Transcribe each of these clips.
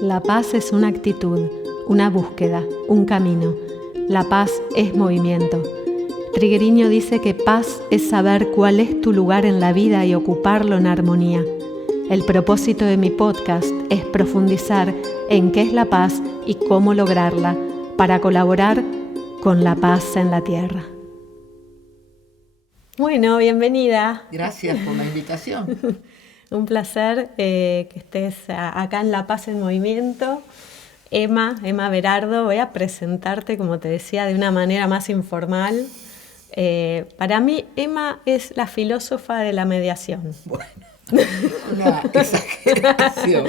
La paz es una actitud, una búsqueda, un camino. La paz es movimiento. Triguerio dice que paz es saber cuál es tu lugar en la vida y ocuparlo en armonía. El propósito de mi podcast es profundizar en qué es la paz y cómo lograrla para colaborar con la paz en la tierra. Bueno, bienvenida. Gracias por la invitación. Un placer que estés acá en La Paz en Movimiento. Emma Berardo, voy a presentarte, como te decía, de una manera más informal. Para mí, Emma es la filósofa de la mediación. Bueno, una exageración.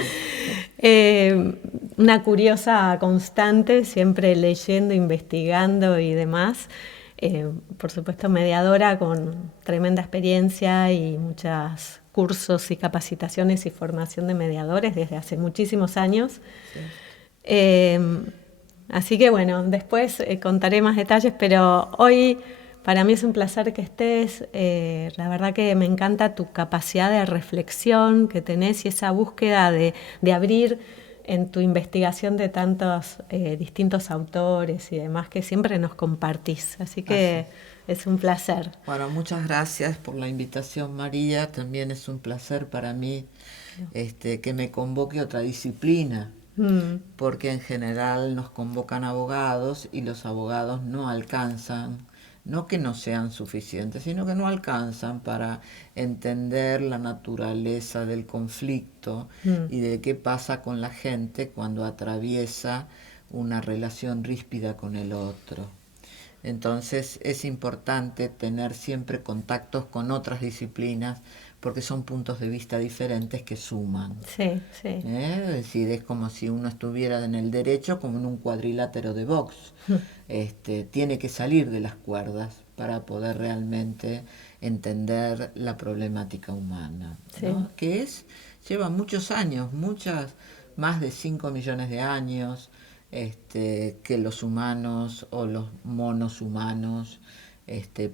Una curiosa constante, siempre leyendo, investigando y demás. Por supuesto, mediadora con tremenda experiencia y muchos cursos y capacitaciones y formación de mediadores desde hace muchísimos años. Sí. Así que bueno, después contaré más detalles, pero hoy para mí es un placer que estés. La verdad que me encanta tu capacidad de reflexión que tenés y esa búsqueda de abrir en tu investigación de tantos distintos autores y demás que siempre nos compartís. Así que es un placer. Bueno, muchas gracias por la invitación, María. También es un placer para mí que me convoque otra disciplina, porque en general nos convocan abogados y los abogados no alcanzan, no que no sean suficientes, sino que no alcanzan para entender la naturaleza del conflicto y de qué pasa con la gente cuando atraviesa una relación ríspida con el otro. Entonces es importante tener siempre contactos con otras disciplinas porque son puntos de vista diferentes que suman. Sí, sí. Es decir, es como si uno estuviera en el derecho como en un cuadrilátero de box. Tiene que salir de las cuerdas para poder realmente entender la problemática humana, ¿no? Sí. Que lleva muchos años, más de 5 millones de años, que los humanos o los monos humanos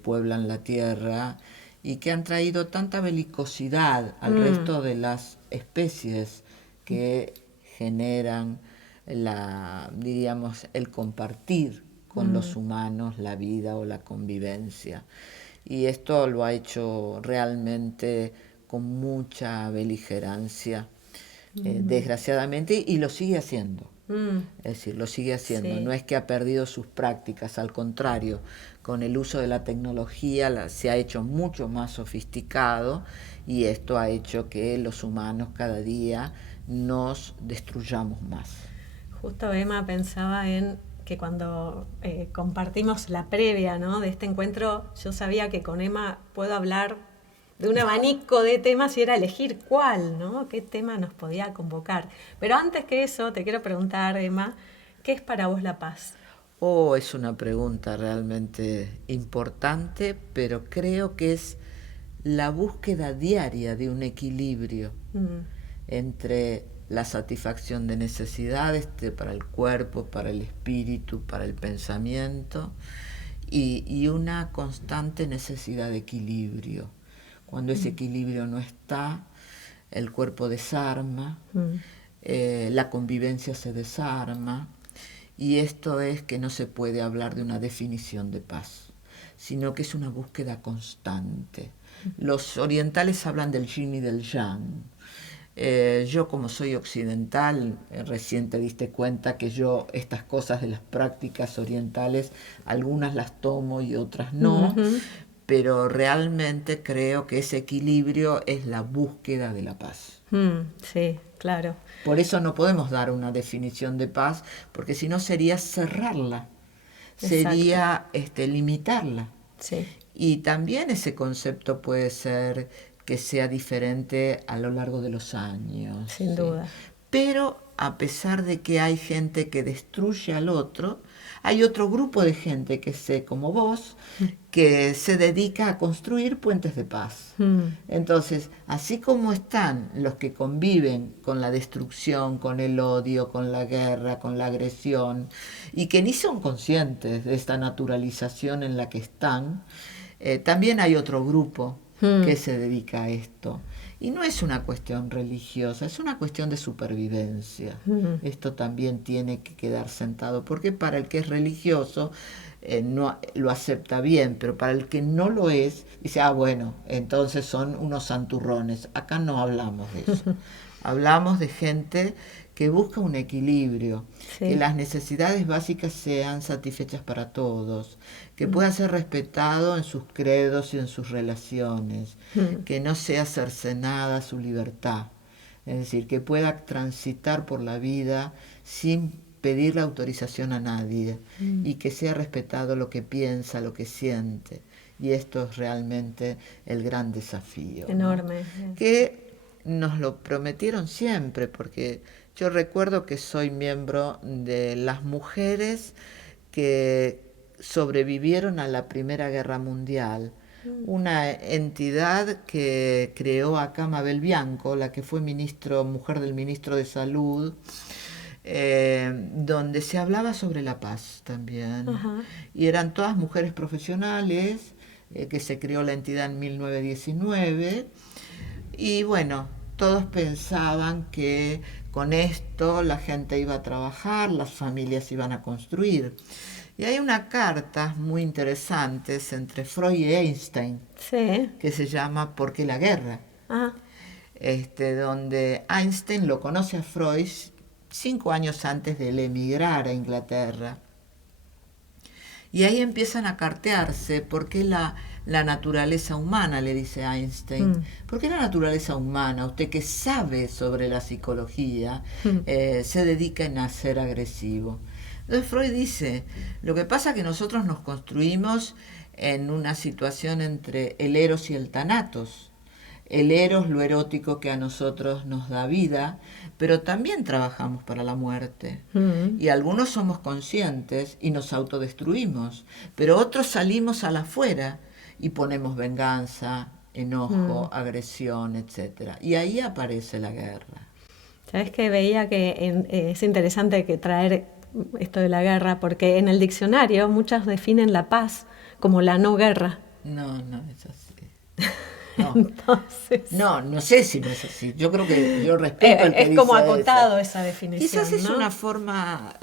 pueblan la tierra y que han traído tanta belicosidad al resto de las especies que generan el compartir con los humanos la vida o la convivencia. Y esto lo ha hecho realmente con mucha beligerancia, desgraciadamente, y lo sigue haciendo. Es decir, lo sigue haciendo. Sí. No es que ha perdido sus prácticas, al contrario, con el uso de la tecnología se ha hecho mucho más sofisticado y esto ha hecho que los humanos cada día nos destruyamos más. Justo Emma pensaba en que cuando compartimos la previa, ¿no?, de este encuentro, yo sabía que con Emma puedo hablar de un abanico de temas y era elegir cuál, ¿no? ¿Qué tema nos podía convocar? Pero antes que eso, te quiero preguntar, Emma, ¿qué es para vos la paz? Es una pregunta realmente importante, pero creo que es la búsqueda diaria de un equilibrio entre la satisfacción de necesidades para el cuerpo, para el espíritu, para el pensamiento y una constante necesidad de equilibrio. Cuando ese equilibrio no está, el cuerpo desarma, la convivencia se desarma, y esto es que no se puede hablar de una definición de paz, sino que es una búsqueda constante. Los orientales hablan del yin y del yang. Yo, como soy occidental, recién te diste cuenta que yo estas cosas de las prácticas orientales, algunas las tomo y otras no, pero realmente creo que ese equilibrio es la búsqueda de la paz. Sí, claro. Por eso no podemos dar una definición de paz, porque si no sería cerrarla, sería limitarla. Sí. Y también ese concepto puede ser que sea diferente a lo largo de los años. Sin duda. Pero a pesar de que hay gente que destruye al otro, hay otro grupo de gente como vos, que se dedica a construir puentes de paz. Entonces, así como están los que conviven con la destrucción, con el odio, con la guerra, con la agresión, y que ni son conscientes de esta naturalización en la que están, también hay otro grupo que se dedica a esto. Y no es una cuestión religiosa, es una cuestión de supervivencia. Esto también tiene que quedar sentado, porque para el que es religioso no lo acepta bien, pero para el que no lo es, dice, bueno, entonces son unos santurrones. Acá no hablamos de eso. Hablamos de gente que busca un equilibrio, sí. que las necesidades básicas sean satisfechas para todos, que pueda ser respetado en sus credos y en sus relaciones, que no sea cercenada su libertad, es decir, que pueda transitar por la vida sin pedirle autorización a nadie y que sea respetado lo que piensa, lo que siente. Y esto es realmente el gran desafío. Enorme. ¿No? Que nos lo prometieron siempre, porque yo recuerdo que soy miembro de las mujeres que sobrevivieron a la Primera Guerra Mundial, una entidad que creó acá Mabel Bianco, la que fue mujer del ministro de Salud, donde se hablaba sobre la paz también. Ajá. Y eran todas mujeres profesionales, que se creó la entidad en 1919, y bueno, todos pensaban que con esto la gente iba a trabajar, las familias iban a construir. Y hay una carta muy interesante entre Freud y Einstein, sí. que se llama ¿Por qué la guerra? Ajá. Donde Einstein lo conoce a Freud 5 años antes de él emigrar a Inglaterra. Y ahí empiezan a cartearse por qué la naturaleza humana, le dice Einstein. ¿Por qué la naturaleza humana, usted que sabe sobre la psicología, se dedica a ser agresivo? Entonces Freud dice, lo que pasa es que nosotros nos construimos en una situación entre el eros y el thanatos. El eros, lo erótico que a nosotros nos da vida, pero también trabajamos para la muerte. Y algunos somos conscientes y nos autodestruimos, pero otros salimos a la afuera y ponemos venganza, enojo, agresión, etc. Y ahí aparece la guerra. ¿Sabes que veía que es interesante que traer esto de la guerra? Porque en el diccionario muchas definen la paz como la no guerra. No es así. No. Entonces, no sé si no es así. Yo creo que yo respeto el que es dice como acotado eso. esa definición. Quizás es ¿no? una forma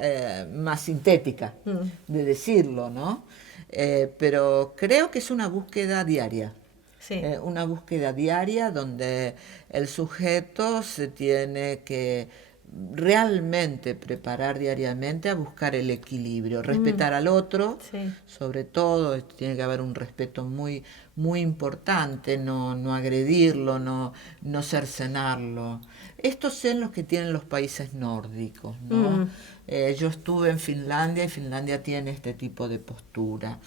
más sintética de decirlo, ¿no? Pero creo que es una búsqueda diaria. Sí. Una búsqueda diaria donde el sujeto se tiene que realmente preparar diariamente a buscar el equilibrio, respetar al otro, sí. sobre todo tiene que haber un respeto muy, muy importante, no agredirlo, no cercenarlo. Estos son los que tienen los países nórdicos, ¿no? Yo estuve en Finlandia y Finlandia tiene este tipo de postura.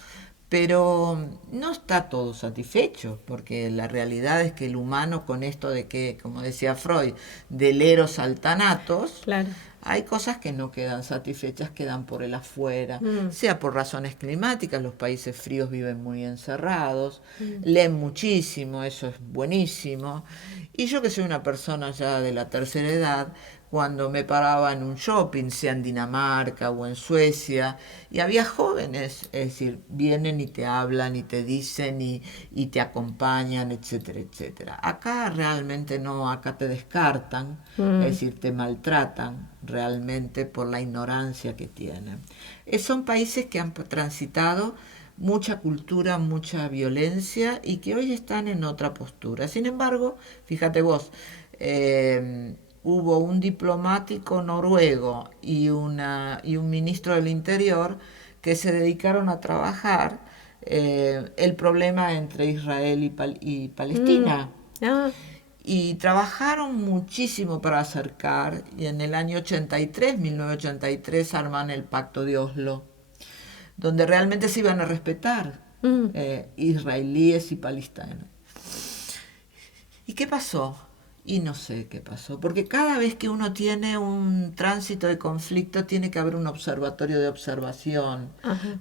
Pero no está todo satisfecho, porque la realidad es que el humano con esto de que, como decía Freud, del eros al thanatos, claro. Hay cosas que no quedan satisfechas, quedan por el afuera, sea por razones climáticas, los países fríos viven muy encerrados, leen muchísimo, eso es buenísimo. Y yo que soy una persona ya de la tercera edad, cuando me paraba en un shopping, sea en Dinamarca o en Suecia, y había jóvenes, es decir, vienen y te hablan y te dicen y te acompañan, etcétera, etcétera. Acá realmente no, acá te descartan, es decir, te maltratan realmente por la ignorancia que tienen. Son países que han transitado mucha cultura, mucha violencia y que hoy están en otra postura. Sin embargo, fíjate vos, hubo un diplomático noruego y un ministro del Interior que se dedicaron a trabajar el problema entre Israel y Palestina. Y trabajaron muchísimo para acercar, y en el año 1983, arman el Pacto de Oslo, donde realmente se iban a respetar israelíes y palestinos. ¿Y qué pasó? Y no sé qué pasó, porque cada vez que uno tiene un tránsito de conflicto tiene que haber un observatorio de observación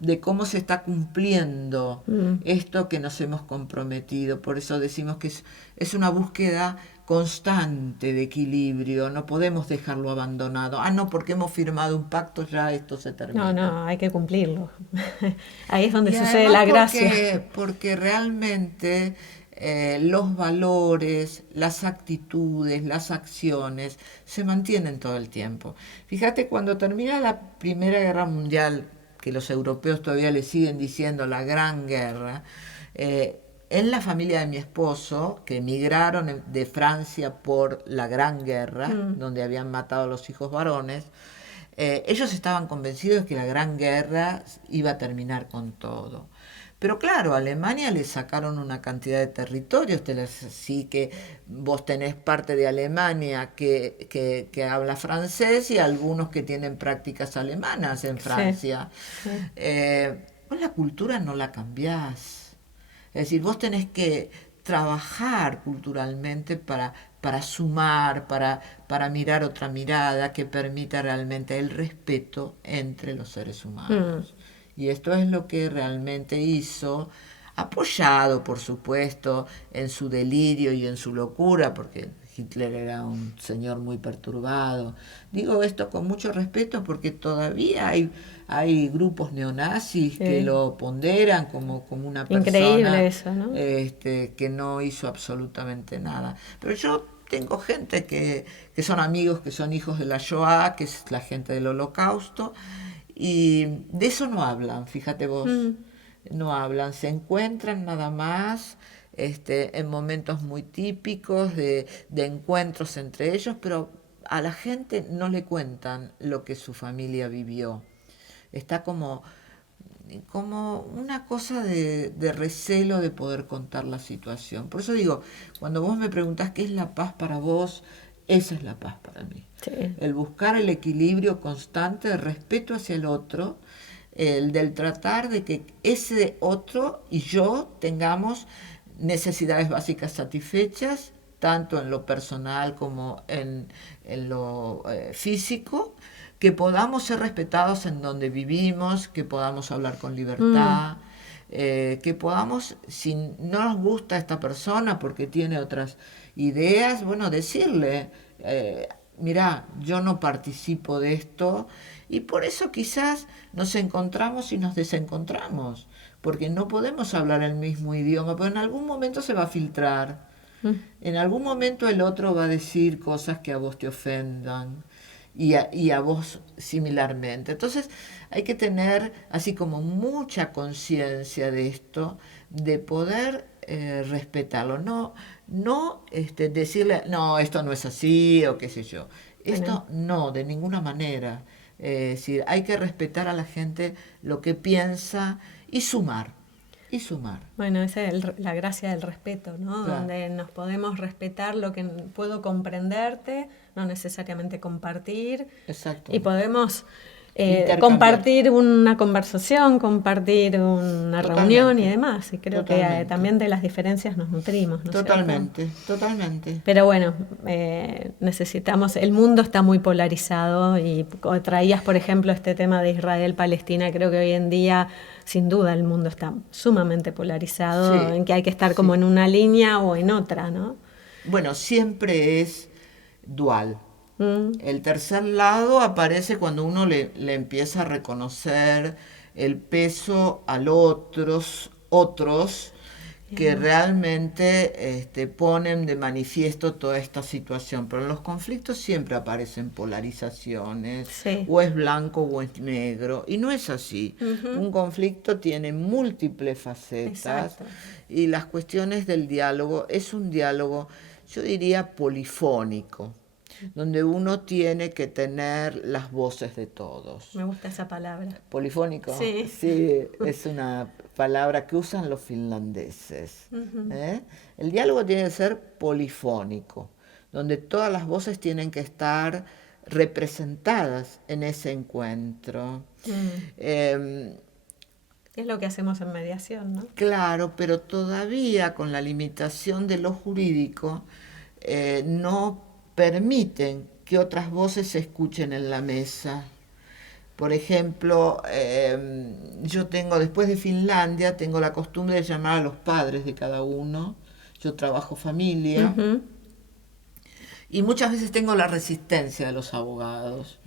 de cómo se está cumpliendo esto que nos hemos comprometido. Por eso decimos que es una búsqueda constante de equilibrio, no podemos dejarlo abandonado. No, porque hemos firmado un pacto, ya esto se termina. No, hay que cumplirlo. Ahí es donde sucede la gracia. Porque realmente los valores, las actitudes, las acciones, se mantienen todo el tiempo. Fíjate, cuando termina la Primera Guerra Mundial, que los europeos todavía le siguen diciendo la Gran Guerra, en la familia de mi esposo, que emigraron de Francia por la Gran Guerra, donde habían matado a los hijos varones, ellos estaban convencidos de que la Gran Guerra iba a terminar con todo. Pero claro, a Alemania le sacaron una cantidad de territorios, sí que vos tenés parte de Alemania que habla francés y algunos que tienen prácticas alemanas en Francia. Sí, sí. Vos la cultura no la cambiás. Es decir, vos tenés que trabajar culturalmente para sumar, para mirar otra mirada que permita realmente el respeto entre los seres humanos. Y esto es lo que realmente hizo, apoyado, por supuesto, en su delirio y en su locura, porque Hitler era un señor muy perturbado. Digo esto con mucho respeto porque todavía hay grupos neonazis que lo ponderan como una persona. Increíble eso, ¿no? Que no hizo absolutamente nada. Pero yo tengo gente que son amigos, que son hijos de la Shoah, que es la gente del Holocausto, y de eso no hablan, fíjate vos, no hablan, se encuentran nada más en momentos muy típicos de encuentros entre ellos, pero a la gente no le cuentan lo que su familia vivió. Está como una cosa de recelo de poder contar la situación. Por eso digo, cuando vos me preguntás qué es la paz para vos, esa es la paz para mí. Sí. El buscar el equilibrio constante de respeto hacia el otro, el del tratar de que ese otro y yo tengamos necesidades básicas satisfechas, tanto en lo personal como en lo físico, que podamos ser respetados en donde vivimos, que podamos hablar con libertad, que podamos, si no nos gusta esta persona porque tiene otras ideas, bueno, decirle, mirá, yo no participo de esto, y por eso quizás nos encontramos y nos desencontramos, porque no podemos hablar el mismo idioma, pero en algún momento se va a filtrar, en algún momento el otro va a decir cosas que a vos te ofendan, y a vos similarmente. Entonces hay que tener así como mucha conciencia de esto, de poder respetarlo, no decirle, no, esto no es así o qué sé yo. Esto no, de ninguna manera. Es decir, hay que respetar a la gente lo que piensa y sumar. Y sumar. Bueno, esa es la gracia del respeto, ¿no? Claro. Donde nos podemos respetar lo que puedo comprenderte, no necesariamente compartir. Exacto. Y podemos compartir una conversación, compartir una reunión y demás. Y creo que también de las diferencias nos nutrimos, ¿no? Totalmente, totalmente. Pero bueno, necesitamos, el mundo está muy polarizado y traías, por ejemplo, este tema de Israel-Palestina. Creo que hoy en día, sin duda, el mundo está sumamente polarizado, en que hay que estar como en una línea o en otra, ¿no? Bueno, siempre es dual. El tercer lado aparece cuando uno le empieza a reconocer el peso a otros que realmente ponen de manifiesto toda esta situación. Pero en los conflictos siempre aparecen polarizaciones, o es blanco o es negro, y no es así. Un conflicto tiene múltiples facetas. Exacto. Y las cuestiones del diálogo es un diálogo, yo diría, polifónico, donde uno tiene que tener las voces de todos. Me gusta esa palabra. ¿Polifónico? Sí. Sí, es una palabra que usan los finlandeses. El diálogo tiene que ser polifónico, donde todas las voces tienen que estar representadas en ese encuentro. Es lo que hacemos en mediación, ¿no? Claro, pero todavía con la limitación de lo jurídico no permiten que otras voces se escuchen en la mesa. Por ejemplo, yo tengo, después de Finlandia, tengo la costumbre de llamar a los padres de cada uno. Yo trabajo familia. Y muchas veces tengo la resistencia de los abogados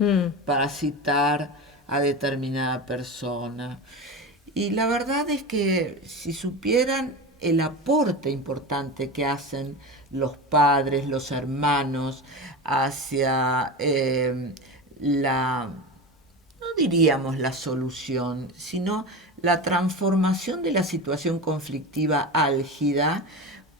para citar a determinada persona. Y la verdad es que si supieran el aporte importante que hacen los padres, los hermanos, hacia no diríamos la solución, sino la transformación de la situación conflictiva álgida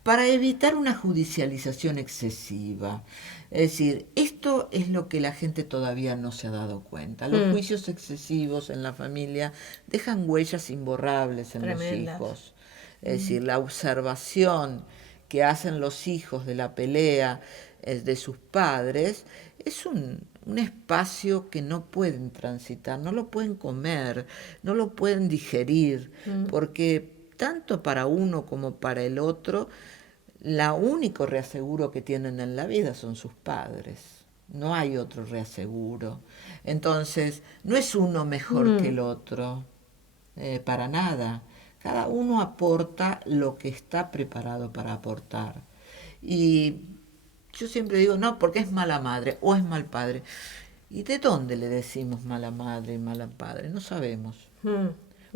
para evitar una judicialización excesiva. Es decir, esto es lo que la gente todavía no se ha dado cuenta. Los juicios excesivos en la familia dejan huellas imborrables en Tremendas. los hijos. Es decir, la observación que hacen los hijos de la pelea de sus padres es un espacio que no pueden transitar, no lo pueden comer, no lo pueden digerir, porque tanto para uno como para el otro, la único reaseguro que tienen en la vida son sus padres. No hay otro reaseguro. Entonces, no es uno mejor que el otro, para nada. Cada uno aporta lo que está preparado para aportar. Y yo siempre digo, no, porque es mala madre o es mal padre. ¿Y de dónde le decimos mala madre y mala padre? No sabemos.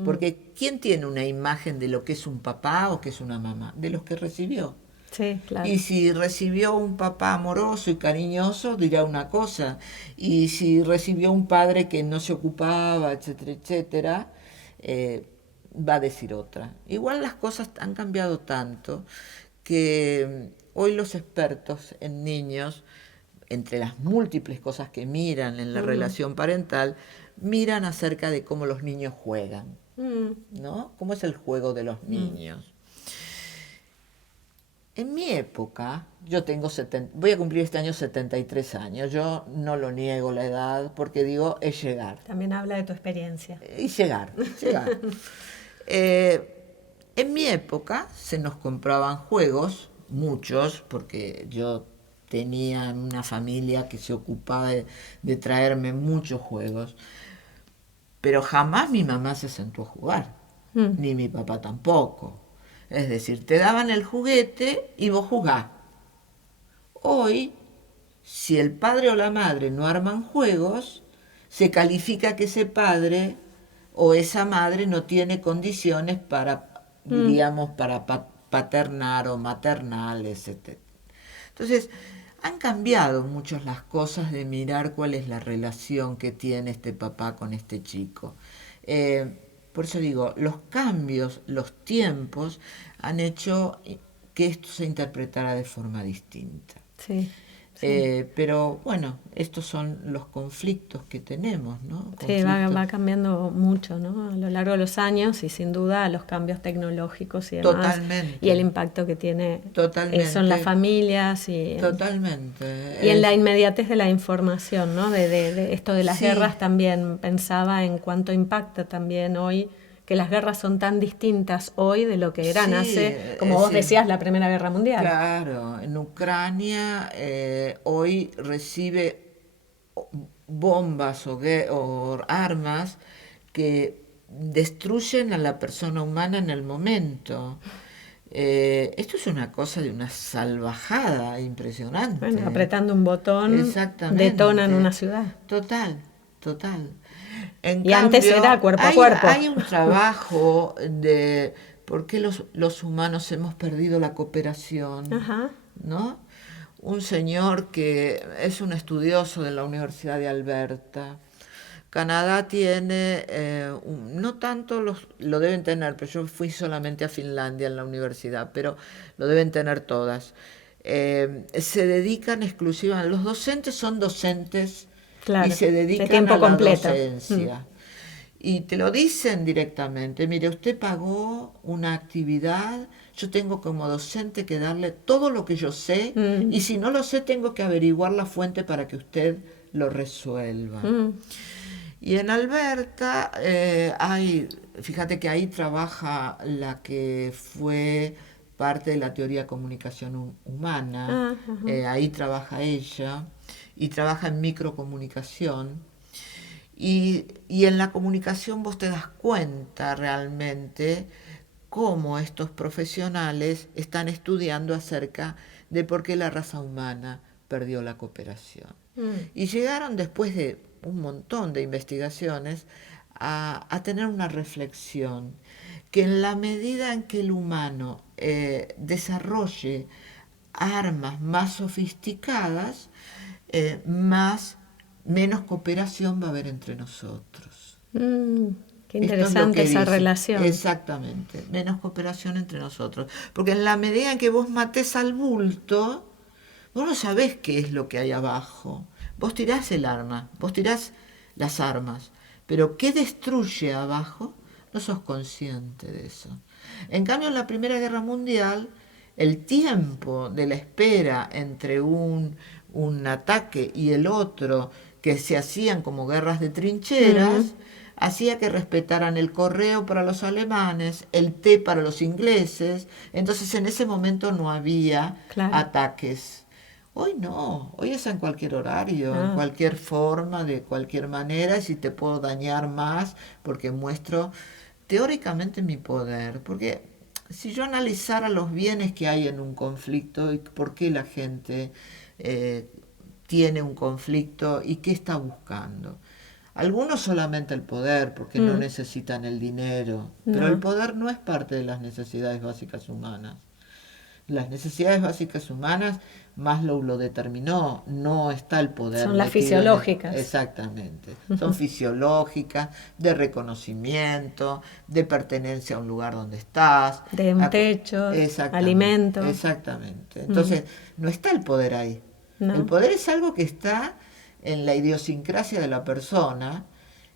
Porque ¿quién tiene una imagen de lo que es un papá o que es una mamá? De los que recibió. Sí, claro. Y si recibió un papá amoroso y cariñoso, dirá una cosa. Y si recibió un padre que no se ocupaba, etcétera, etcétera, va a decir otra. Igual las cosas han cambiado tanto que hoy los expertos en niños, entre las múltiples cosas que miran en la relación parental, miran acerca de cómo los niños juegan, ¿no? ¿Cómo es el juego de los niños? En mi época, voy a cumplir este año 73 años, yo no lo niego la edad porque digo, es llegar. También habla de tu experiencia. Y llegar. En mi época se nos compraban juegos, muchos, porque yo tenía una familia que se ocupaba de traerme muchos juegos, pero jamás mi mamá se sentó a jugar, ni mi papá tampoco. Es decir, te daban el juguete y vos jugás. Hoy, si el padre o la madre no arman juegos, se califica que ese padre o esa madre no tiene condiciones para, diríamos, para paternar o maternal, etc. Entonces, han cambiado mucho las cosas de mirar cuál es la relación que tiene este papá con este chico. Por eso digo, los cambios, los tiempos han hecho que esto se interpretara de forma distinta. Sí. Sí. Pero bueno, estos son los conflictos que tenemos, ¿no? Sí, va cambiando mucho, ¿no? A lo largo de los años y sin duda los cambios tecnológicos y demás. Totalmente. Y el impacto que tiene Totalmente. eso en las familias. Totalmente. Y en la inmediatez de la información, ¿no? De esto de las guerras también pensaba en cuánto impacta también hoy, que las guerras son tan distintas hoy de lo que eran hace, como vos decías, la Primera Guerra Mundial. Claro, en Ucrania hoy recibe bombas o armas que destruyen a la persona humana en el momento. Esto es una cosa de una salvajada impresionante. Bueno, apretando un botón detonan una ciudad. Total. En cambio, antes era cuerpo a cuerpo. Hay un trabajo de por qué los humanos hemos perdido la cooperación, ¿no? Un señor que es un estudioso de la Universidad de Alberta. Canadá tiene, no tanto lo deben tener, pero yo fui solamente a Finlandia en la universidad, pero lo deben tener todas. Se dedican exclusivamente, los docentes son docentes. Claro, y se dedican a la docencia. Y te lo dicen directamente, mire, usted pagó una actividad, yo tengo como docente que darle todo lo que yo sé, y si no lo sé tengo que averiguar la fuente para que usted lo resuelva. Y en Alberta fíjate que ahí trabaja la que fue parte de la teoría de comunicación humana, ahí trabaja ella. Y trabaja en microcomunicación. Y en la comunicación vos te das cuenta realmente cómo estos profesionales están estudiando acerca de por qué la raza humana perdió la cooperación. Y llegaron después de un montón de investigaciones a tener una reflexión, que en la medida en que el humano desarrolle armas más sofisticadas, menos cooperación va a haber entre nosotros. Qué interesante esa relación. Exactamente, menos cooperación entre nosotros. Porque en la medida en que vos matés al bulto, vos no sabés qué es lo que hay abajo. Vos tirás el arma, vos tirás las armas, pero ¿qué destruye abajo? No sos consciente de eso. En cambio, en la Primera Guerra Mundial, el tiempo de la espera entre un ataque y el otro, que se hacían como guerras de trincheras, hacía que respetaran el correo para los alemanes, el té para los ingleses. Entonces en ese momento no había ataques. Hoy no, hoy es en cualquier horario, en cualquier forma, de cualquier manera, y si te puedo dañar más porque muestro teóricamente mi poder. Porque si yo analizara los bienes que hay en un conflicto y por qué la gente tiene un conflicto y qué está buscando. Algunos solamente el poder, porque no necesitan el dinero, pero el poder no es parte de las necesidades básicas humanas. Las necesidades básicas humanas, Maslow lo determinó, no está el poder. Son las fisiológicas. Exactamente, son fisiológicas, de reconocimiento, de pertenencia a un lugar donde estás. De un techo, alimento. Exactamente, entonces no está el poder ahí. No. El poder es algo que está en la idiosincrasia de la persona,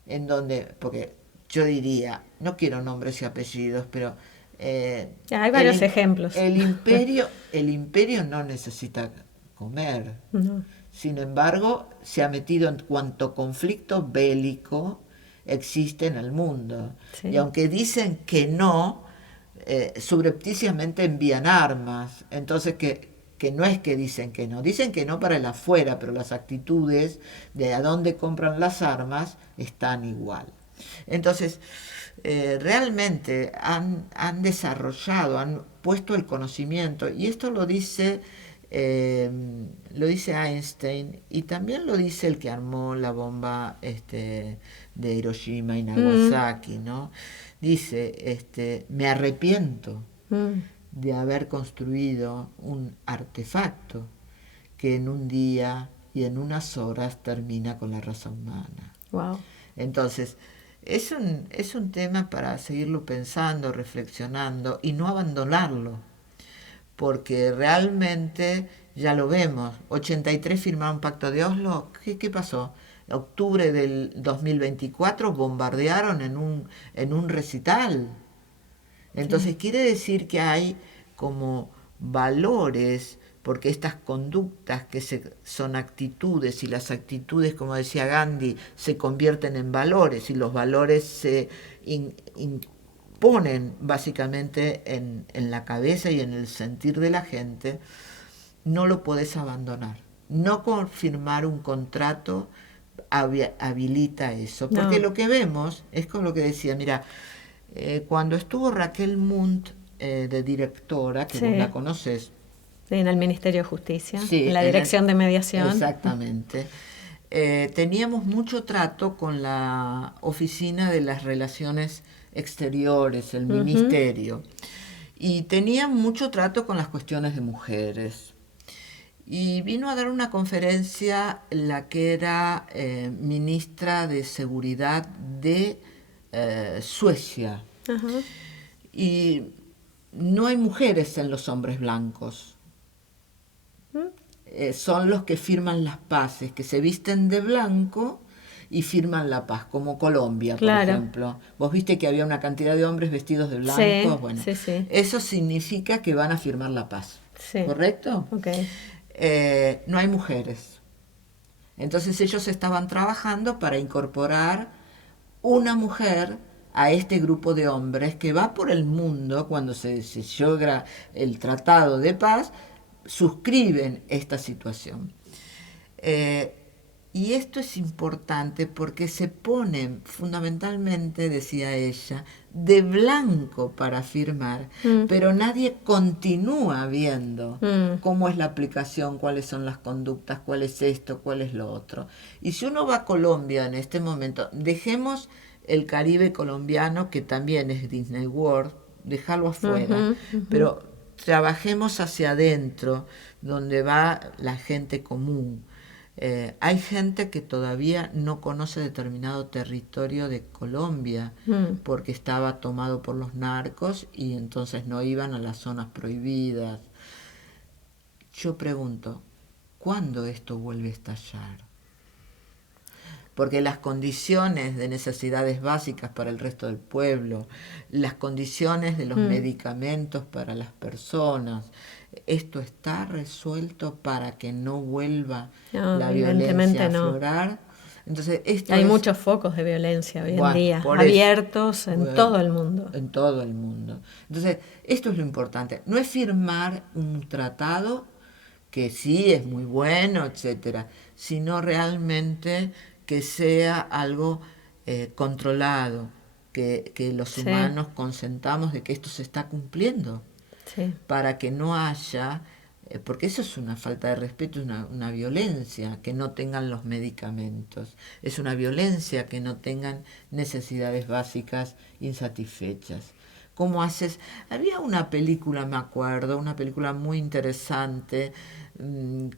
en donde, porque yo diría, no quiero nombres y apellidos, pero hay varios ejemplos. El imperio no necesita comer. No. Sin embargo, se ha metido en cuanto conflicto bélico existe en el mundo. Sí. Y aunque dicen que no, subrepticiamente envían armas. Entonces, que no es que dicen que no para el afuera, pero las actitudes de a dónde compran las armas están igual. Entonces, realmente han desarrollado, han puesto el conocimiento, y esto lo dice Einstein, y también lo dice el que armó la bomba de Hiroshima y Nagasaki, ¿no? Dice, me arrepiento de haber construido un artefacto que en un día y en unas horas termina con la raza humana. Wow. Entonces, es un tema para seguirlo pensando, reflexionando y no abandonarlo, porque realmente ya lo vemos. 83 firmaron Pacto de Oslo. ¿Qué pasó? En octubre del 2024 bombardearon en un recital. Entonces quiere decir que hay como valores, porque estas conductas que son actitudes, y las actitudes, como decía Gandhi, se convierten en valores, y los valores se imponen básicamente en la cabeza y en el sentir de la gente, no lo podés abandonar. No confirmar un contrato habilita eso, porque lo que vemos es con lo que decía, mira, cuando estuvo Raquel Munt de directora, que vos la conocés, en el Ministerio de Justicia, en la Dirección de Mediación. Exactamente. Teníamos mucho trato con la Oficina de las Relaciones Exteriores, el Ministerio, y tenía mucho trato con las cuestiones de mujeres. Y vino a dar una conferencia la que era ministra de Seguridad de Suecia. Uh-huh. Y no hay mujeres en los hombres blancos. Son los que firman las paces, que se visten de blanco y firman la paz, como Colombia, por ejemplo. Vos viste que había una cantidad de hombres vestidos de blanco. Sí, bueno, sí. Eso significa que van a firmar la paz. Sí. ¿Correcto? Okay. No hay mujeres. Entonces ellos estaban trabajando para incorporar una mujer a este grupo de hombres que va por el mundo cuando se logra el tratado de paz, suscriben esta situación. Y esto es importante porque se ponen fundamentalmente, decía ella, de blanco para firmar, pero nadie continúa viendo cómo es la aplicación, cuáles son las conductas, cuál es esto, cuál es lo otro. Y si uno va a Colombia en este momento, dejemos el Caribe colombiano, que también es Disney World, dejarlo afuera, pero trabajemos hacia adentro, donde va la gente común. Hay gente que todavía no conoce determinado territorio de Colombia porque estaba tomado por los narcos y entonces no iban a las zonas prohibidas. Yo pregunto, ¿cuándo esto vuelve a estallar? Porque las condiciones de necesidades básicas para el resto del pueblo, las condiciones de los medicamentos para las personas, esto está resuelto para que no vuelva la violencia a aflorar. Entonces, hay muchos focos de violencia hoy en día, abiertos en todo el mundo. En todo el mundo. Entonces, esto es lo importante. No es firmar un tratado, que sí es muy bueno, etcétera, sino realmente que sea algo controlado, que los humanos consentamos de que esto se está cumpliendo, para que no haya, porque eso es una falta de respeto, una violencia, que no tengan los medicamentos, es una violencia que no tengan necesidades básicas insatisfechas. ¿Cómo haces? Había una película, me acuerdo, una película muy interesante,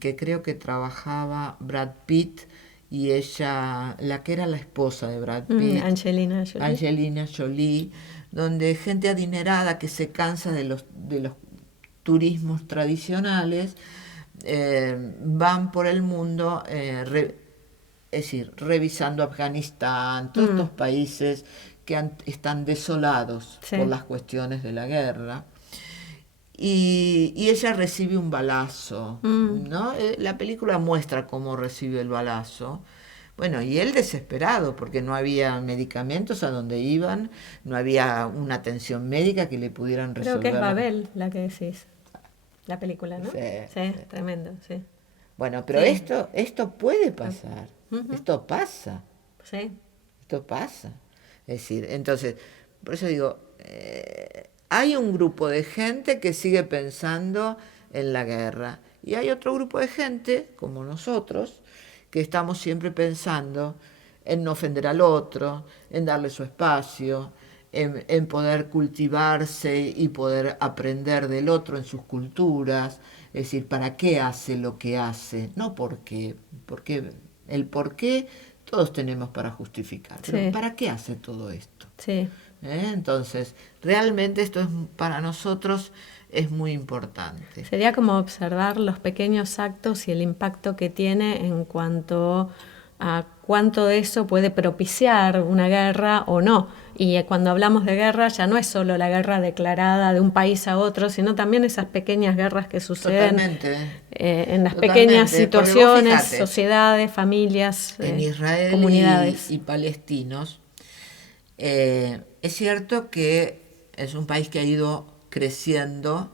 que creo que trabajaba Brad Pitt, y ella, la que era la esposa de Brad Pitt, Angelina Jolie, donde gente adinerada que se cansa de los turismos tradicionales, van por el mundo, es decir, revisando Afganistán, todos estos países que están desolados por las cuestiones de la guerra. Y ella recibe un balazo, ¿no? La película muestra cómo recibe el balazo. Bueno, y él desesperado, porque no había medicamentos a donde iban, no había una atención médica que le pudieran resolver. Creo que es Babel la que decís, la película, ¿no? Sí, tremendo, sí. Bueno, pero esto puede pasar, esto pasa. Sí. Esto pasa. Es decir, entonces, por eso digo, hay un grupo de gente que sigue pensando en la guerra y hay otro grupo de gente, como nosotros, que estamos siempre pensando en no ofender al otro, en darle su espacio, en poder cultivarse y poder aprender del otro en sus culturas. Es decir, ¿para qué hace lo que hace? No por qué, porque el por qué todos tenemos para justificar, pero ¿para qué hace todo esto? Sí. Entonces, realmente esto para nosotros es muy importante. Sería como observar los pequeños actos y el impacto que tiene en cuanto a cuánto de eso puede propiciar una guerra o no. Y cuando hablamos de guerra ya no es solo la guerra declarada de un país a otro, sino también esas pequeñas guerras que suceden en las pequeñas situaciones, fíjate, sociedades, familias, en Israel comunidades. Y palestinos. Es cierto que es un país que ha ido creciendo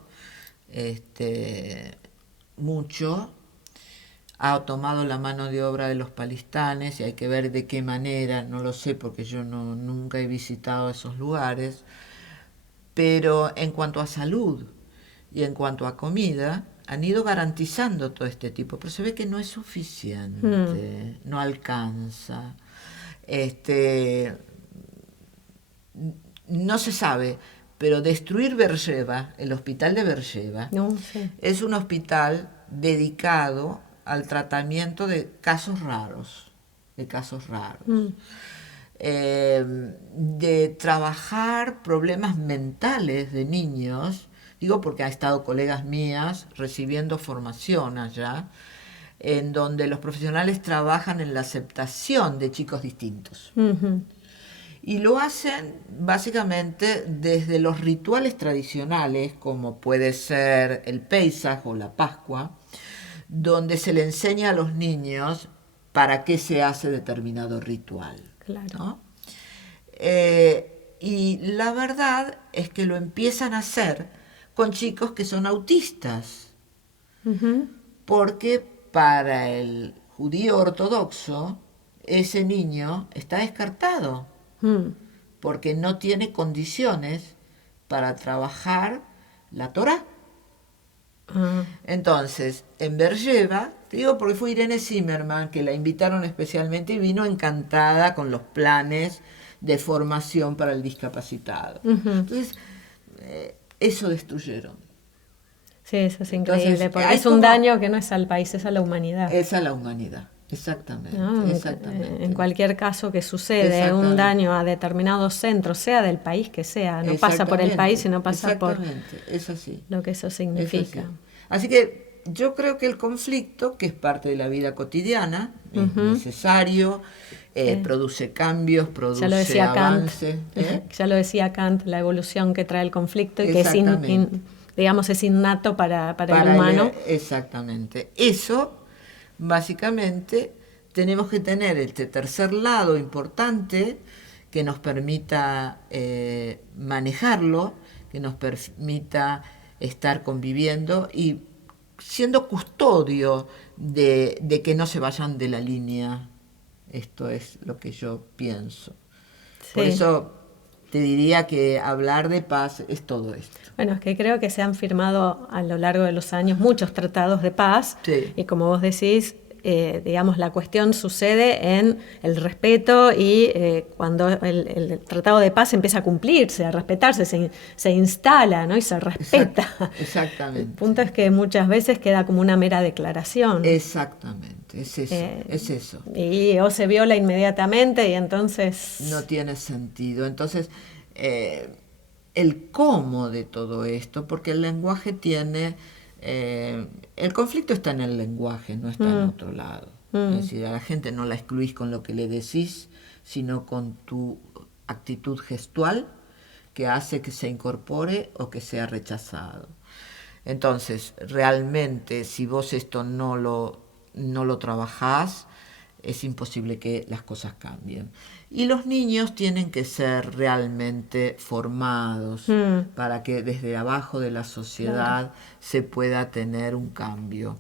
mucho, ha tomado la mano de obra de los palestinos y hay que ver de qué manera, no lo sé porque yo nunca he visitado esos lugares, pero en cuanto a salud y en cuanto a comida, han ido garantizando todo este tipo, pero se ve que no es suficiente, no alcanza. No se sabe, pero destruir Beersheba, el hospital de Beersheba, es un hospital dedicado al tratamiento de casos raros, de trabajar problemas mentales de niños, digo porque ha estado colegas mías recibiendo formación allá, en donde los profesionales trabajan en la aceptación de chicos distintos. Y lo hacen básicamente desde los rituales tradicionales, como puede ser el Pesaj o la Pascua, donde se le enseña a los niños para qué se hace determinado ritual. Claro. ¿No? Y la verdad es que lo empiezan a hacer con chicos que son autistas, porque para el judío ortodoxo ese niño está descartado, porque no tiene condiciones para trabajar la Torá. Entonces, en Beersheba, te digo porque fue Irene Zimmerman, que la invitaron especialmente y vino encantada con los planes de formación para el discapacitado. Entonces, eso destruyeron. Sí, eso es increíble, Entonces, porque es un daño que no es al país, es a la humanidad. Es a la humanidad, exactamente. ¿No? Exactamente. En cualquier caso que sucede un daño a determinados centros, sea del país que sea, no pasa por el país, sino pasa por es así. Lo que eso significa. Así que yo creo que el conflicto, que es parte de la vida cotidiana, es necesario, produce cambios, produce avance. Ya lo decía Kant, la evolución que trae el conflicto y que es digamos, es innato para el humano. Exactamente. Eso, básicamente, tenemos que tener este tercer lado importante que nos permita manejarlo, que nos permita estar conviviendo y siendo custodio de que no se vayan de la línea. Esto es lo que yo pienso. Sí. Por eso te diría que hablar de paz es todo esto. Bueno, es que creo que se han firmado a lo largo de los años muchos tratados de paz, sí. Y como vos decís, digamos, la cuestión sucede en el respeto y cuando el tratado de paz empieza a cumplirse, a respetarse, se instala, ¿no? Y se respeta. Exactamente. El punto es que muchas veces queda como una mera declaración. Exactamente, es eso, es eso. Y o se viola inmediatamente y entonces... No tiene sentido. Entonces, el cómo de todo esto, porque el lenguaje tiene... el conflicto está en el lenguaje, no está en otro lado. Es decir, a la gente no la excluís con lo que le decís, sino con tu actitud gestual que hace que se incorpore o que sea rechazado. Entonces, realmente, si vos esto no lo trabajás, es imposible que las cosas cambien. Y los niños tienen que ser realmente formados para que desde abajo de la sociedad se pueda tener un cambio.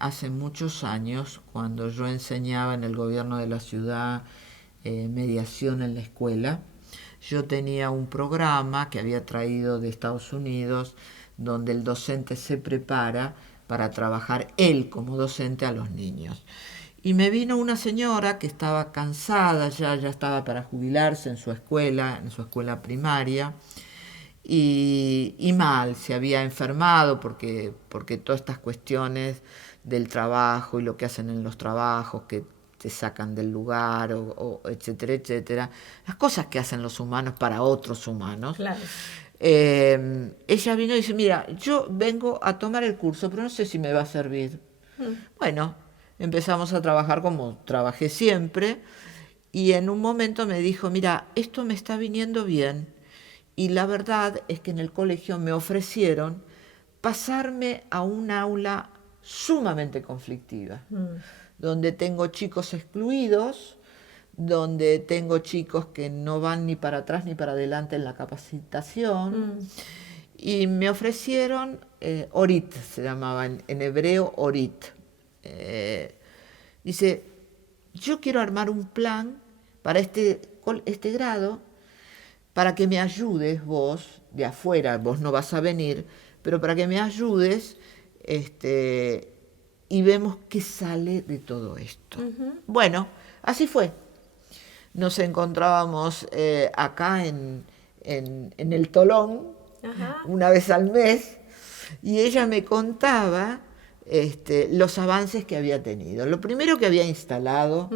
Hace muchos años, cuando yo enseñaba en el gobierno de la ciudad mediación en la escuela, yo tenía un programa que había traído de Estados Unidos, donde el docente se prepara para trabajar él como docente a los niños. Y me vino una señora que estaba cansada, ya estaba para jubilarse en su escuela primaria, y mal, se había enfermado porque todas estas cuestiones del trabajo y lo que hacen en los trabajos, que te sacan del lugar, o etcétera, etcétera, las cosas que hacen los humanos para otros humanos. Claro. Ella vino y dice, mira, yo vengo a tomar el curso, pero no sé si me va a servir. Bueno, empezamos a trabajar como trabajé siempre, y en un momento me dijo, mira, esto me está viniendo bien, y la verdad es que en el colegio me ofrecieron pasarme a un aula sumamente conflictiva, donde tengo chicos excluidos, donde tengo chicos que no van ni para atrás ni para adelante en la capacitación, y me ofrecieron, Orit se llamaba en hebreo, Orit. Dice, yo quiero armar un plan para este grado, para que me ayudes vos, de afuera, vos no vas a venir, pero para que me ayudes, y vemos qué sale de todo esto. Bueno, así fue. Nos encontrábamos acá en el Tolón, una vez al mes, y ella me contaba los avances que había tenido. Lo primero que había instalado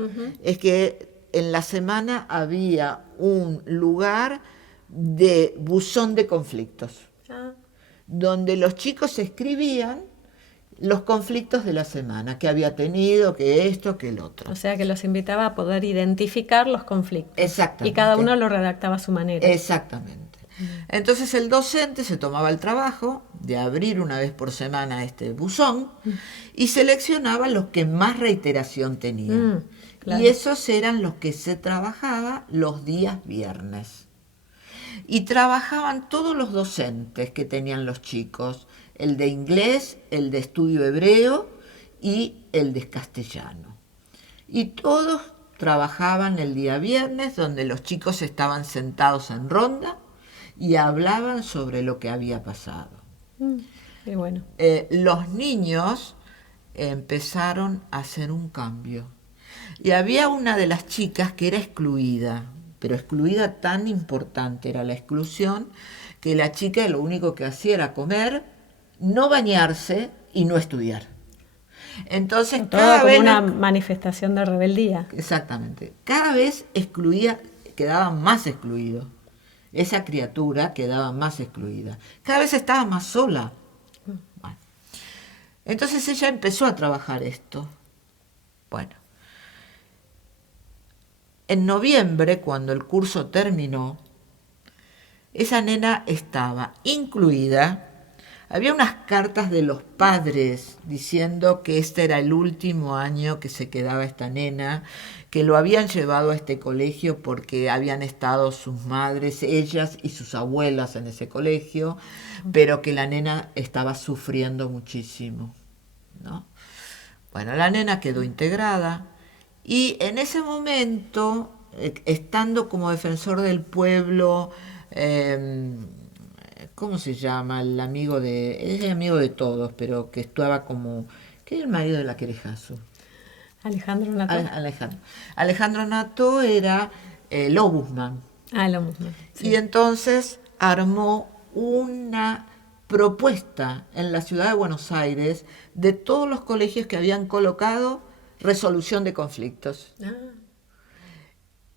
es que en la semana había un lugar de buzón de conflictos, donde los chicos escribían los conflictos de la semana, que había tenido, que esto, que el otro. O sea, que los invitaba a poder identificar los conflictos. Exactamente. Y cada uno lo redactaba a su manera. Exactamente. Entonces el docente se tomaba el trabajo de abrir una vez por semana este buzón y seleccionaba los que más reiteración tenían. Claro. Y esos eran los que se trabajaba los días viernes. Y trabajaban todos los docentes que tenían los chicos, el de inglés, el de estudio hebreo y el de castellano. Y todos trabajaban el día viernes, donde los chicos estaban sentados en ronda y hablaban sobre lo que había pasado. Qué bueno. Los niños empezaron a hacer un cambio. Y había una de las chicas que era excluida, pero excluida, tan importante era la exclusión, que la chica lo único que hacía era comer, no bañarse y no estudiar. Entonces, todo cada como vez una manifestación de rebeldía. exactamente, cada vez excluía, quedaba más excluido. Esa criatura quedaba más excluida. Cada vez estaba más sola. Bueno. Entonces ella empezó a trabajar esto. Bueno. En noviembre, cuando el curso terminó, esa nena estaba incluida. Había unas cartas de los padres diciendo que este era el último año que se quedaba esta nena, que lo habían llevado a este colegio porque habían estado sus madres, ellas y sus abuelas en ese colegio, pero que la nena estaba sufriendo muchísimo, ¿no? Bueno, la nena quedó integrada y en ese momento, estando como defensor del pueblo, ¿cómo se llama? El amigo es el amigo de todos, pero que estaba como, ¿qué es el marido de la Querejazo? Alejandro Nató. Alejandro Nató era el ombudsman. El ombudsman. Sí. Y entonces armó una propuesta en la ciudad de Buenos Aires de todos los colegios que habían colocado resolución de conflictos.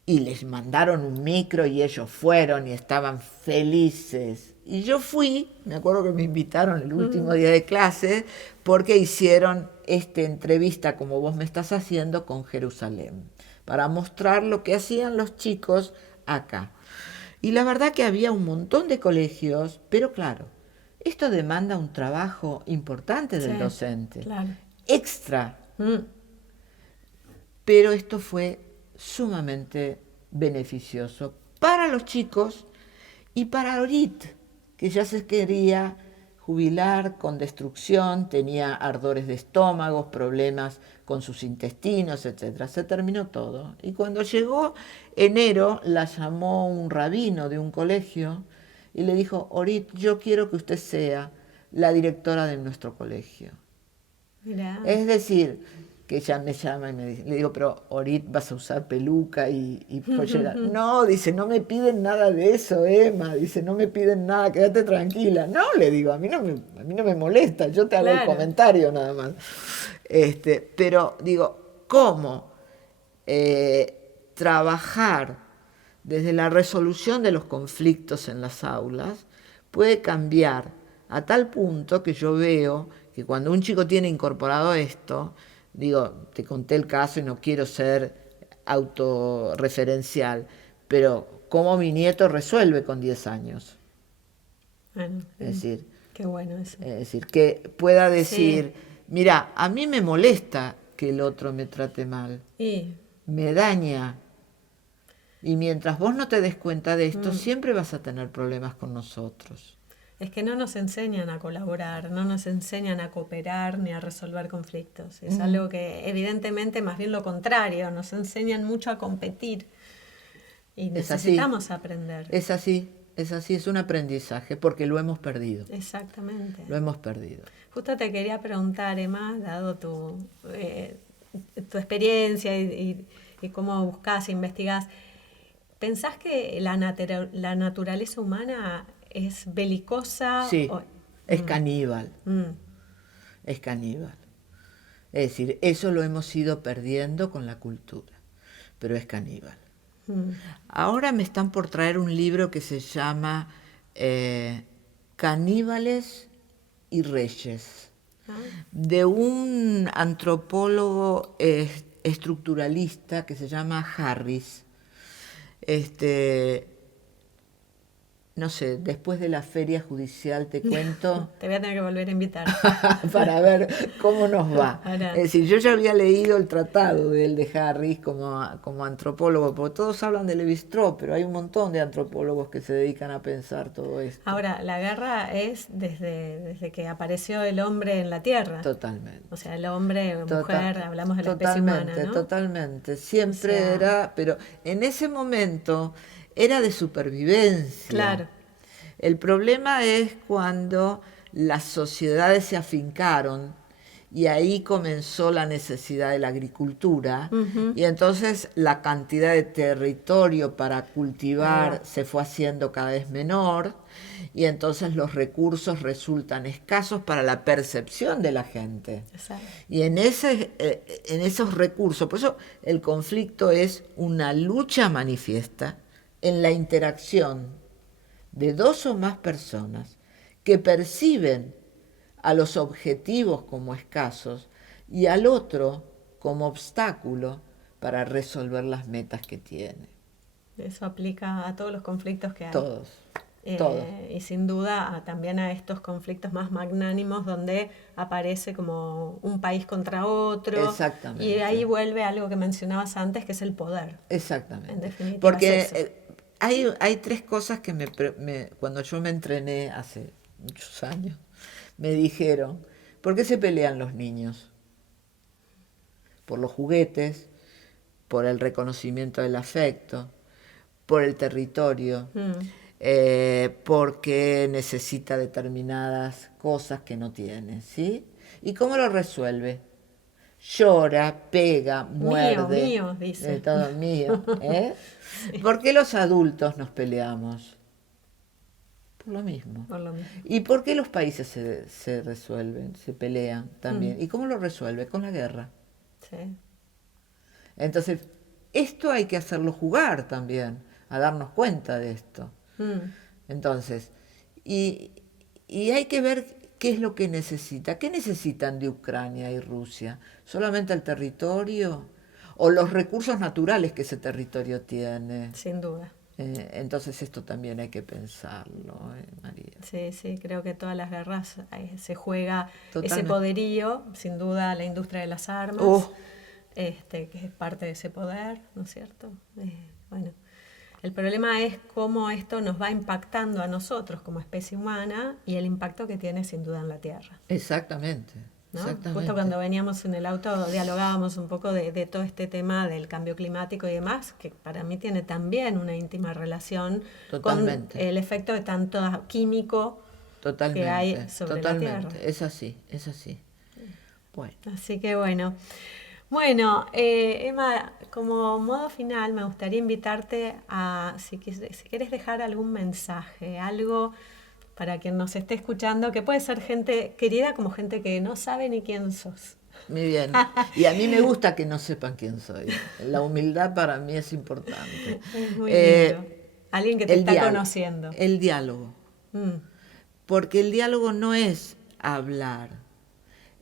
Y les mandaron un micro y ellos fueron y estaban felices. Y yo fui, me acuerdo que me invitaron el último día de clase, porque hicieron esta entrevista como vos me estás haciendo con Jerusalén, para mostrar lo que hacían los chicos acá. Y la verdad que había un montón de colegios, pero claro, esto demanda un trabajo importante del docente, claro. Extra. Pero esto fue sumamente beneficioso para los chicos y para Orit, que ya se quería jubilar con destrucción, tenía ardores de estómago, problemas con sus intestinos, etc. Se terminó todo. Y cuando llegó enero, la llamó un rabino de un colegio y le dijo: Orit, yo quiero que usted sea la directora de nuestro colegio. Mirá. Es decir, que ella me llama y me dice, le digo, pero Orit, vas a usar peluca y pollera. No, dice, no me piden nada de eso, Emma, dice, no me piden nada, quédate tranquila. No, le digo, a mí no me molesta, yo te hago el comentario nada más. Pero digo, ¿cómo trabajar desde la resolución de los conflictos en las aulas puede cambiar a tal punto que yo veo que cuando un chico tiene incorporado esto, digo, te conté el caso y no quiero ser autorreferencial, pero cómo mi nieto resuelve con 10 años. Bueno, es decir, qué bueno eso. Es decir, que pueda decir, mira, a mí me molesta que el otro me trate mal, me daña. Y mientras vos no te des cuenta de esto, siempre vas a tener problemas con nosotros. Es que no nos enseñan a colaborar, no nos enseñan a cooperar ni a resolver conflictos. Es algo que evidentemente más bien lo contrario, nos enseñan mucho a competir y necesitamos aprender. Es así, es un aprendizaje porque lo hemos perdido. Exactamente. Lo hemos perdido. Justo te quería preguntar, Emma, dado tu experiencia y cómo buscás e investigás, ¿pensás que la naturaleza humana es belicosa? Sí, es caníbal. Es caníbal. Es decir, eso lo hemos ido perdiendo con la cultura, pero es caníbal. Ahora me están por traer un libro que se llama Caníbales y Reyes, de un antropólogo estructuralista que se llama Harris. No sé, después de la feria judicial te cuento. Te voy a tener que volver a invitar. Para ver cómo nos va. Es decir, yo ya había leído el tratado de él, de Harris, como antropólogo, porque todos hablan de Lévi-Strauss, pero hay un montón de antropólogos que se dedican a pensar todo esto. Ahora, la guerra es desde que apareció el hombre en la Tierra. Totalmente. O sea, el hombre, mujer, hablamos de la especie humana, ¿no? Totalmente. Siempre era, pero en ese momento era de supervivencia. Claro. El problema es cuando las sociedades se afincaron y ahí comenzó la necesidad de la agricultura, y entonces la cantidad de territorio para cultivar se fue haciendo cada vez menor, y entonces los recursos resultan escasos para la percepción de la gente. Exacto. Y en esos recursos, por eso el conflicto es una lucha manifiesta en la interacción de dos o más personas que perciben a los objetivos como escasos y al otro como obstáculo para resolver las metas que tiene. Eso aplica a todos los conflictos que hay. Todos. Y sin duda también a estos conflictos más magnánimos donde aparece como un país contra otro. Exactamente. Y ahí vuelve algo que mencionabas antes, que es el poder. Exactamente. En definitiva, porque es eso. hay tres cosas que cuando yo me entrené hace muchos años, me dijeron, ¿por qué se pelean los niños? Por los juguetes, por el reconocimiento del afecto, por el territorio, porque necesita determinadas cosas que no tiene, ¿sí? ¿Y cómo lo resuelve? Llora, pega, muerde. Mío, dice. Todo mío, ¿eh? Sí. ¿Por qué los adultos nos peleamos? Por lo mismo. Por lo mismo. ¿Y por qué los países se resuelven, se pelean también? ¿Y cómo lo resuelve? Con la guerra. Sí. Entonces, esto hay que hacerlo jugar también, a darnos cuenta de esto. Entonces, y hay que ver qué es lo que necesita. ¿Qué necesitan de Ucrania y Rusia? ¿Solamente el territorio? ¿O los recursos naturales que ese territorio tiene? Sin duda. Entonces esto también hay que pensarlo, María. Sí, sí, creo que todas las guerras se juega Totalmente. ese poderío, sin duda la industria de las armas, que es parte de ese poder, ¿no es cierto? Bueno, el problema es cómo esto nos va impactando a nosotros como especie humana y el impacto que tiene sin duda en la Tierra. Exactamente. ¿No? Exactamente. Justo cuando veníamos en el auto dialogábamos un poco de todo este tema del cambio climático y demás, que para mí tiene también una íntima relación Totalmente. con el efecto de tanto químico Totalmente. que hay sobre la Tierra. Es así, es así. Bueno. Así que bueno. Bueno, Emma, como modo final me gustaría invitarte a, si quieres dejar algún mensaje, algo para quien nos esté escuchando, que puede ser gente querida como gente que no sabe ni quién sos. Muy bien. Y a mí me gusta que no sepan quién soy. La humildad para mí es importante. Es muy lindo. Alguien que te está conociendo. El diálogo. Porque el diálogo no es hablar.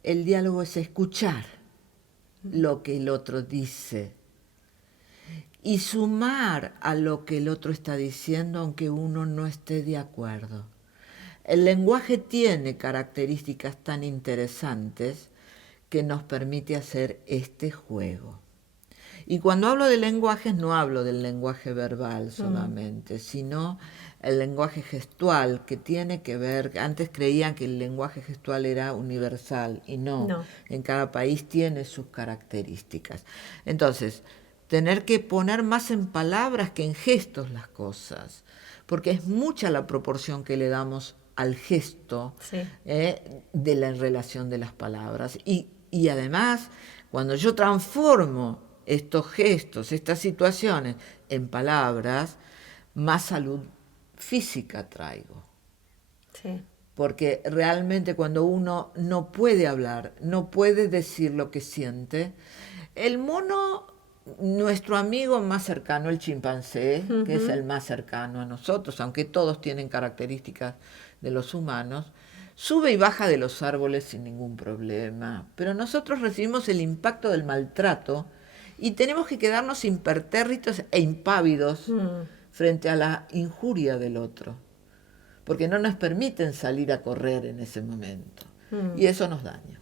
El diálogo es escuchar lo que el otro dice y sumar a lo que el otro está diciendo aunque uno no esté de acuerdo. El lenguaje tiene características tan interesantes que nos permite hacer este juego. Y cuando hablo de lenguajes no hablo del lenguaje verbal solamente, sino el lenguaje gestual, que tiene que ver, antes creían que el lenguaje gestual era universal y no. En cada país tiene sus características. Entonces, tener que poner más en palabras que en gestos las cosas, porque es mucha la proporción que le damos al gesto de la relación de las palabras. Y además, cuando yo transformo estos gestos, estas situaciones en palabras, más salud física traigo. Sí. Porque realmente cuando uno no puede hablar, no puede decir lo que siente, el mono, nuestro amigo más cercano, el chimpancé, que es el más cercano a nosotros, aunque todos tienen características de los humanos, sube y baja de los árboles sin ningún problema. Pero nosotros recibimos el impacto del maltrato y tenemos que quedarnos impertérritos e impávidos frente a la injuria del otro, porque no nos permiten salir a correr en ese momento. Y eso nos daña.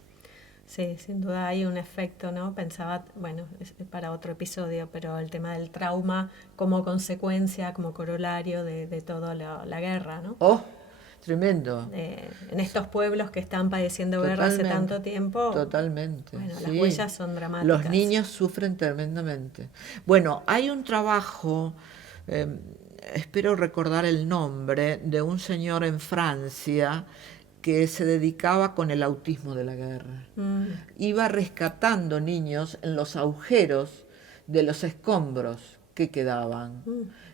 Sí, sin duda hay un efecto, ¿no? Pensaba, bueno, es para otro episodio, pero el tema del trauma como consecuencia, como corolario de toda la guerra, ¿no? ¡Oh! Tremendo. En estos pueblos que están padeciendo guerra hace tanto tiempo. Totalmente. Bueno, sí. las huellas son dramáticas. Los niños sufren tremendamente. Bueno, hay un trabajo, espero recordar el nombre, de un señor en Francia que se dedicaba con el autismo de la guerra. Iba rescatando niños en los agujeros de los escombros que quedaban.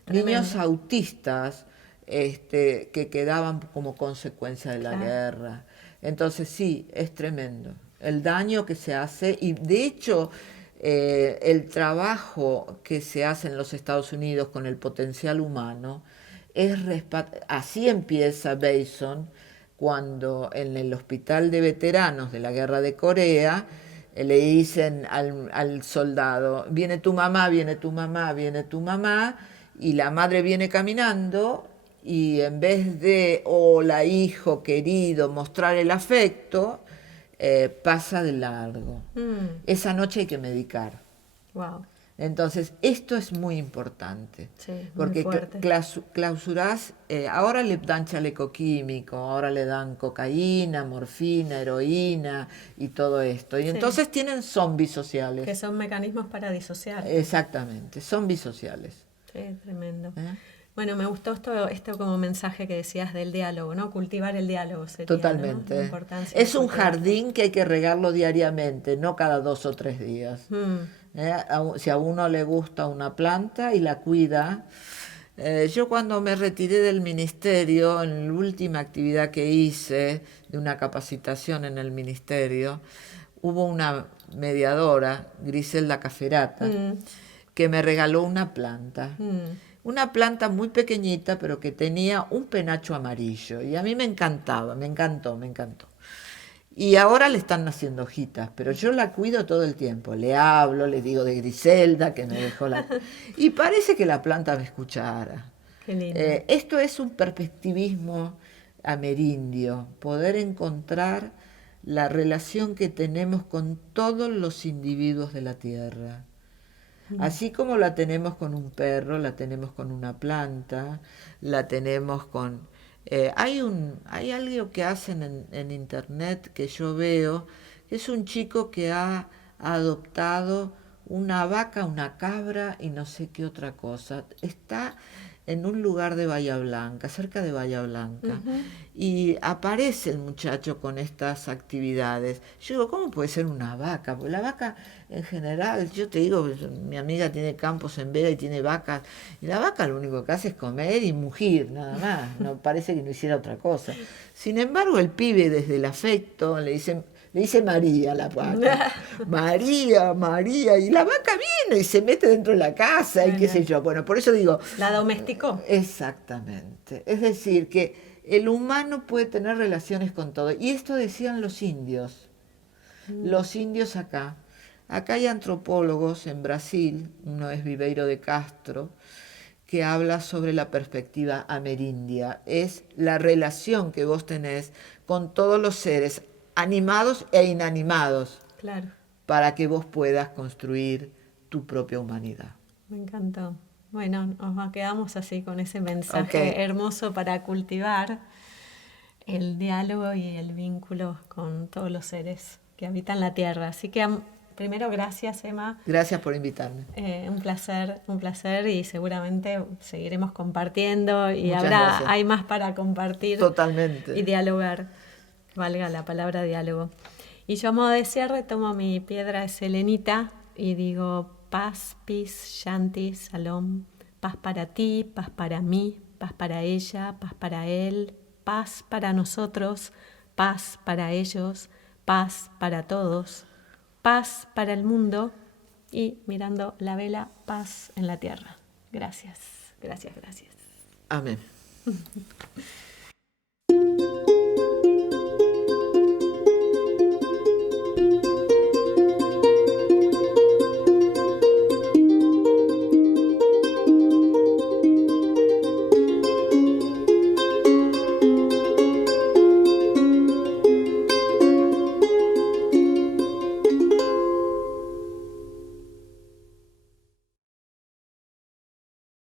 Niños autistas que quedaban como consecuencia de la guerra. Entonces sí, es tremendo el daño que se hace, y de hecho el trabajo que se hace en los Estados Unidos con el potencial humano así empieza Bason, cuando en el hospital de veteranos de la guerra de Corea le dicen al soldado, viene tu mamá, viene tu mamá, viene tu mamá, y la madre viene caminando, y en vez de, hola hijo querido, mostrar el afecto, pasa de largo. Esa noche hay que medicar. Wow. Entonces, esto es muy importante, sí, porque muy fuerte. clausurás, ahora le dan chaleco químico, ahora le dan cocaína, morfina, heroína y todo esto. Y entonces tienen zombies sociales. Que son mecanismos para disociar. Exactamente, zombies sociales. Sí, tremendo. Bueno, me gustó esto como mensaje que decías del diálogo, ¿no? Cultivar el diálogo sería, Totalmente. ¿no? La importancia Es de un cultivarlo. jardín que hay que regarlo diariamente, no cada 2 o 3 días. Si a uno le gusta una planta y la cuida. Yo cuando me retiré del ministerio, en la última actividad que hice de una capacitación en el ministerio, hubo una mediadora, Griselda Caferata, que me regaló una planta. Una planta muy pequeñita, pero que tenía un penacho amarillo. Y a mí me encantaba, me encantó. Y ahora le están naciendo hojitas, pero yo la cuido todo el tiempo. Le hablo, le digo de Griselda, que me dejó la... Y parece que la planta me escuchara. Qué lindo. Esto es un perspectivismo amerindio, poder encontrar la relación que tenemos con todos los individuos de la tierra. Así como la tenemos con un perro, la tenemos con una planta, la tenemos con... hay algo que hacen en internet que yo veo, que es un chico que ha adoptado una vaca, una cabra y no sé qué otra cosa. Está en un lugar de Bahía Blanca, cerca de Bahía Blanca, y aparece el muchacho con estas actividades. Yo digo, ¿cómo puede ser una vaca? Porque la vaca en general, yo te digo, mi amiga tiene campos en Vega y tiene vacas, y la vaca lo único que hace es comer y mugir, nada más, no parece que no hiciera otra cosa. Sin embargo, el pibe desde el afecto le dice María a la vaca. María, María. Y la vaca viene y se mete dentro de la casa y qué sé yo. Bueno, por eso digo... La domesticó. Exactamente. Es decir, que el humano puede tener relaciones con todo. Y esto decían los indios. Los indios acá. Acá hay antropólogos en Brasil, uno es Viveiro de Castro, que habla sobre la perspectiva amerindia. Es la relación que vos tenés con todos los seres animados e inanimados, claro, para que vos puedas construir tu propia humanidad. Me encantó. Bueno, nos quedamos así con ese mensaje hermoso para cultivar el diálogo y el vínculo con todos los seres que habitan la Tierra. Así que primero, gracias, Emma. Gracias por invitarme. Un placer, y seguramente seguiremos compartiendo y Muchas hay más para compartir. Totalmente. Y dialogar, valga la palabra diálogo. Y yo a modo de cierre tomo mi piedra de selenita y digo paz, peace, shanti, salom, paz para ti, paz para mí, paz para ella, paz para él, paz para nosotros, paz para ellos, paz para todos, paz para el mundo y mirando la vela, paz en la tierra. Gracias. Amén.